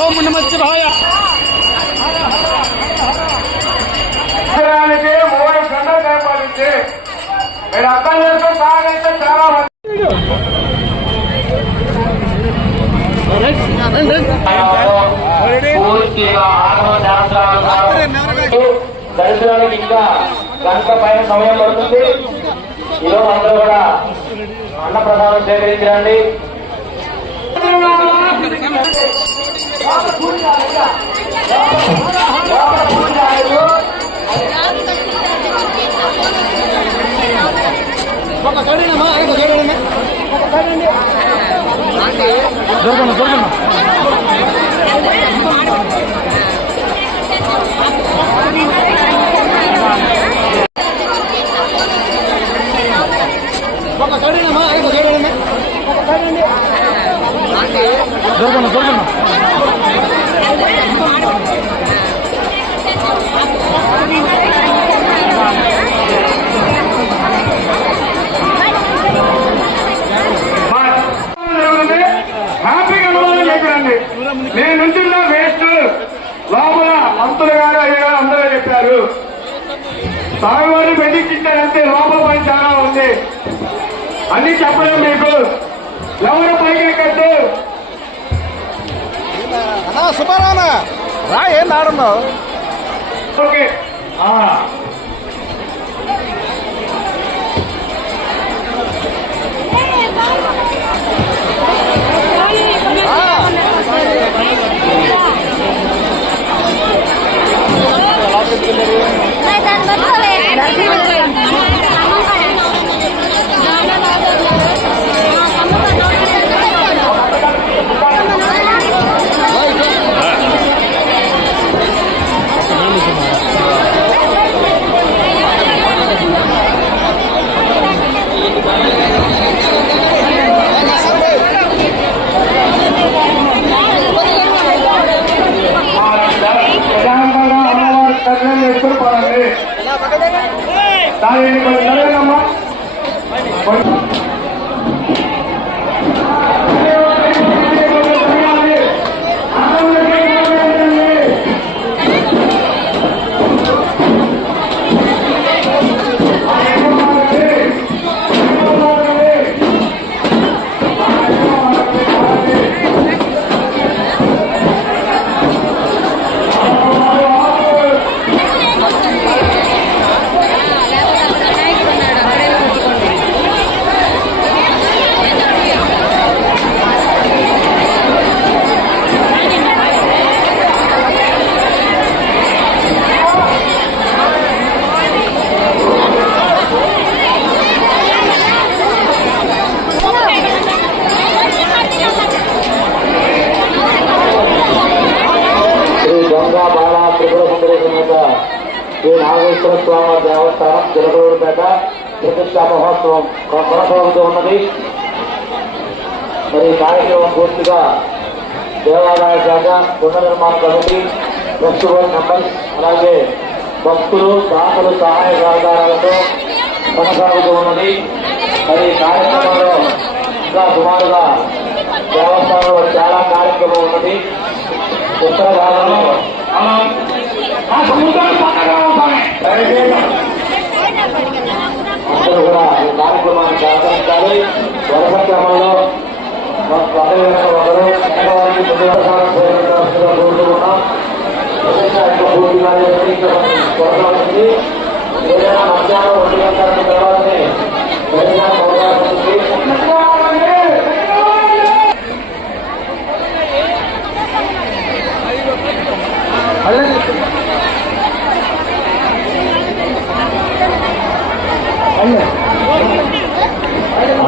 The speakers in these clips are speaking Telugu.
ఓం నమస్య భాయ దర్శనానికి ఇంకా గంట పైన సమయం పడుతుంది. ఈరోజు అందరూ కూడా అన్నప్రసాదం సేకరించండి. సేకరించండి జరుగుతుంది స్వామివారిని పెట్టించారంటే లోపల పని చాలా ఉంది అన్ని చెప్పడం మీకు ఎవరు పైకి ఎక్కద్దు అన్నా సుబ్బారామ రా ఏం ఆడున్నావు ఓకే ఆ. ప్రశాంతంగా గంగా బాల త్రిపుర సుందరి సమేత శ్రీ నాగేశ్వర స్వామి దేవస్థానం చిలకలూరుపేట ప్రతిష్టా మహోత్సవం కొనసాగుతూ ఉన్నది. మరి కార్యక్రమం పూర్తిగా దేవాలయ శాఖ పునర్నిర్మాణ కమిటీ ట్రస్ట్ బోర్డ్ మెంబర్స్ అలాగే భక్తులు దాతలు సహాయ సహకారాలతో కొనసాగుతూ ఉన్నది. మరి కార్యక్రమంలో ఇంకా సుమారుగా దేవస్థానంలో చాలా కార్యక్రమం ఉన్నది. ఉత్తర భాగంలో అందరూ కూడా ఈ కార్యక్రమాన్ని సహకరించాలి వరుస క్రమంలో ఒకరి వెనక ఒకరు వెనకవారికి ముందు వరుసగా చేరుకోవాల్సిందిగా కోరుతున్నాం ప్రతిష్ట యొక్క పూర్తిగా కొనసాగుతుంది ఏదైనా మధ్యాహ్నం ఒంటి గంటల తర్వాతనే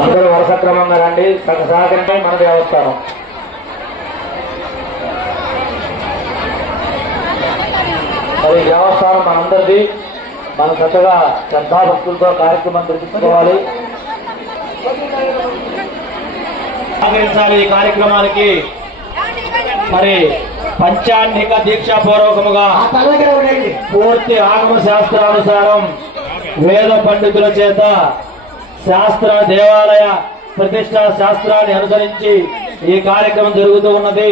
అందరూ వరుస క్రమంగా రండి. సహకరించే మన దేవస్థానం. మరి దేవస్థానం మనందరిది. మన చక్కగా శ్రద్ధాభక్తులతో కార్యక్రమం తెలుసుకోవాలి సహకరించాలి ఈ కార్యక్రమానికి. మరి పంచాన్నిక దీక్ష పూర్వకముగా పూర్తి ఆగమ శాస్త్రానుసారం వేద పండితుల చేత శాస్త్ర దేవాలయ ప్రతిష్టా శాస్త్రాన్ని అనుసరించి ఈ కార్యక్రమం జరుగుతూ ఉన్నది.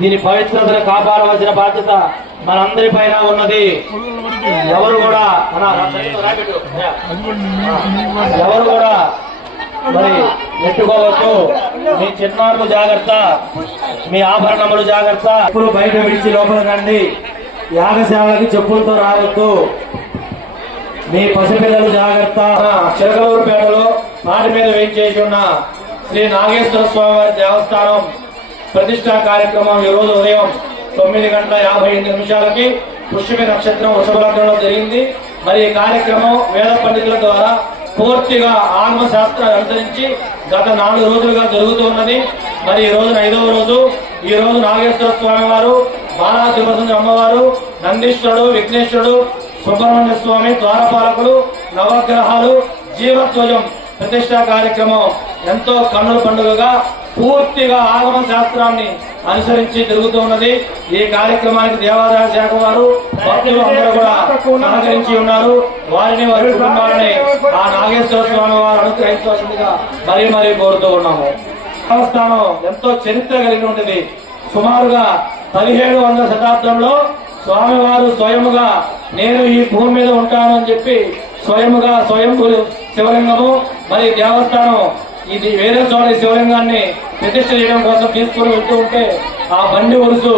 దీని పవిత్రతను కాపాడవలసిన బాధ్యత మనందరి పైన ఉన్నది. ఎవరు కూడా మన ఎవరు కూడా మరి నెట్టుకోవచ్చు మీ చిన్నారులు జాగ్రత్త మీ ఆభరణములు జాగ్రత్త. ఇప్పుడు బయట విడిచి లోపల రండి. యాగశాలకి చెప్పులతో రావద్దు. మీ పసిపిల్లలు జాగ్రత్త. చిలకలూరుపేటలో పాటి మీద వేయించేసి ఉన్న శ్రీ నాగేశ్వర స్వామి వారి దేవస్థానం ప్రతిష్టా కార్యక్రమం ఈ రోజు ఉదయం తొమ్మిది గంటల యాభై ఎనిమిది నిమిషాలకి పుష్యమి నక్షత్రం వృషభలగ్నంలో జరిగింది. మరి ఈ కార్యక్రమం వేద పండితుల ద్వారా పూర్తిగా ఆత్మశాస్త్రాన్ని అనుసరించి గత నాలుగు రోజులుగా జరుగుతున్నది మరి ఈ రోజున ఐదవ రోజు ఈ రోజు నాగేశ్వర స్వామి వారు బాలా అమ్మవారు నందీశ్వరుడు విఘ్నేశ్వరుడు సుబ్రహ్మణ్య స్వామి ద్వారపాలకులు నవగ్రహాలు జీవత్వజం ప్రతిష్టా కార్యక్రమం ఎంతో కన్నుల పండుగగా పూర్తిగా ఆగమ శాస్త్రాన్ని అనుసరించి జరుగుతూ ఉన్నది. ఈ కార్యక్రమానికి దేవాదాయ శాఖ వారు భక్తులు అందరూ కూడా సహకరించి ఉన్నారు. వారిని వారి కుటుంబాలని ఆ నాగేశ్వర స్వామి వారు అనుగ్రహించవలసిందిగా మరీ మరీ కోరుతూ ఉన్నాము. దేవస్థానం ఎంతో చరిత్ర కలిగి ఉంటుంది సుమారుగా పదిహేడు వందల శతాబ్దంలో స్వామివారు స్వయముగా నేను ఈ భూమి మీద ఉంటానని చెప్పి స్వయముగా స్వయంభూ శివలింగము మరి దేవస్థానం ఇది వేరే చోట శివలింగాన్ని ప్రతిష్ట చేయడం కోసం తీసుకుని వెళ్తూ ఉంటే ఆ బండి ఉరుసు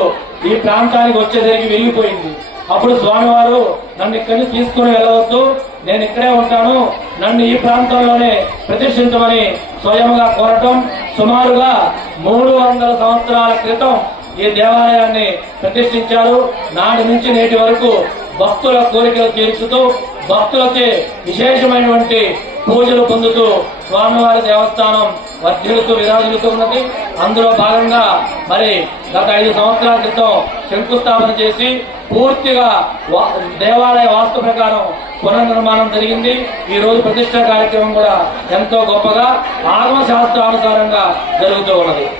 ఈ ప్రాంతానికి వచ్చేసరికి వెళ్ళిపోయింది అప్పుడు స్వామివారు నన్ను ఇక్కడ తీసుకుని వెళ్ళవద్దు నేను ఇక్కడే ఉంటాను నన్ను ఈ ప్రాంతంలోనే ప్రతిష్ఠించమని స్వయంగా కోరటం సుమారుగా మూడు వందల సంవత్సరాల క్రితం ఈ దేవాలయాన్ని ప్రతిష్ఠించారు. నాటి నుంచి నేటి వరకు భక్తుల కోరికలు తీర్చుతూ భక్తులకి విశేషమైనటువంటి పూజలు పొందుతూ స్వామివారి దేవస్థానం వర్ధులతో విరాజులుతూ ఉన్నది. అందులో భాగంగా మరి గత ఐదు సంవత్సరాల క్రితం శంకుస్థాపన చేసి పూర్తిగా వా- దేవాలయ వాస్తు ప్రకారం పునర్నిర్మాణం జరిగింది. ఈ రోజు ప్రతిష్ట కార్యక్రమం కూడా ఎంతో గొప్పగా ఆగమ శాస్త్రానుసారంగా జరుగుతూ ఉన్నది.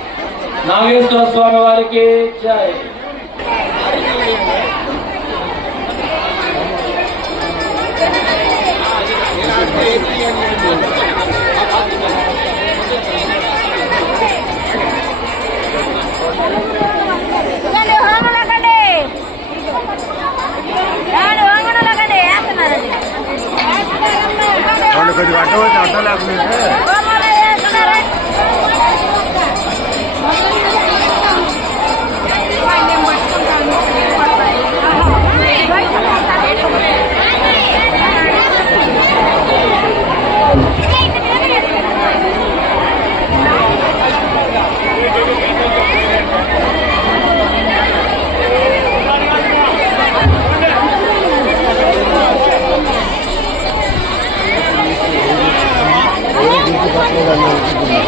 నాగేశ్వర స్వామి వారికి జై ఇదండి ganhou o